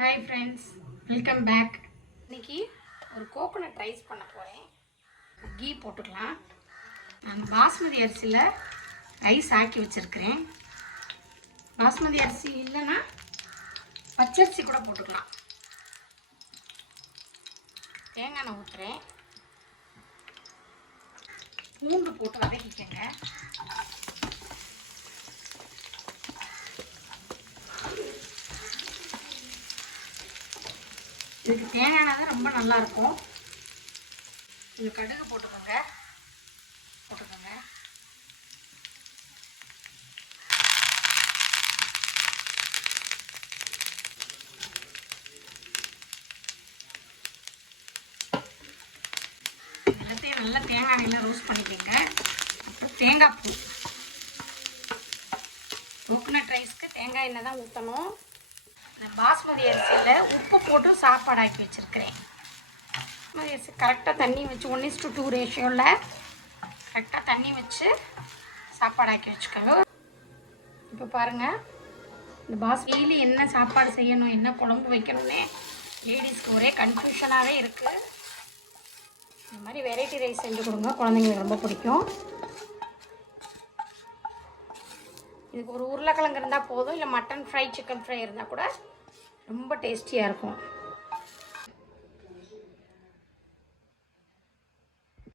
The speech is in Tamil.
Hi friends, welcome back. இன்றைக்கி ஒரு கோகோனட் ரைஸ் பண்ண போகிறேன். கீ போட்டுக்கலாம். நான் பாஸ்மதி அரிசியில் ரைஸ் ஆக்கி வச்சுருக்கிறேன். பாஸ்மதி அரிசி இல்லைன்னா பச்சரிசி கூட போட்டுக்கலாம். தேங்காய் எண்ணெய் ஊற்றுறேன். பூண்டு போட்டு வதக்கிக்கங்க. இதுக்கு தேங்காய் எண்ணெய் தான் ரொம்ப நல்லாயிருக்கும். இது கடுகு போட்டுக்கோங்க. எல்லாத்தையும் நல்லா தேங்காய் எண்ணெயில் ரோஸ்ட் பண்ணிக்கோங்க. அப்புறம் தேங்காய் பூ. கோகோனட் ரைஸ்க்கு தேங்காய் எண்ணெய் தான் ஊற்றணும். இந்த பாஸ்மதி அரிசியில் உப்பு போட்டு சாப்பாடு ஆக்கி வச்சுருக்கிறேன். பாஸ்மதி அரிசி கரெக்டாக தண்ணி வச்சு 1:2 ரேஷியோவில் கரெக்டாக தண்ணி வச்சு சாப்பாடு ஆக்கி வச்சுக்கோங்க. இப்போ பாருங்கள், இந்த டெய்லி என்ன சாப்பாடு செய்யணும், என்ன குழம்பு வைக்கணும்னே லேடிஸ்க்கு ஒரே கன்ஃபியூஷனாகவே இருக்குது. இந்த மாதிரி வெரைட்டி ரைஸ் செஞ்சு கொடுங்க, குழந்தைங்களுக்கு ரொம்ப பிடிக்கும். இதுக்கு ஒரு உருளைக்கிழங்கு இருந்தால் போதும், இல்லை மட்டன் ஃப்ரை, சிக்கன் ஃப்ரை இருந்தால் கூட ரொம்ப டேஸ்டியாக இருக்கும்.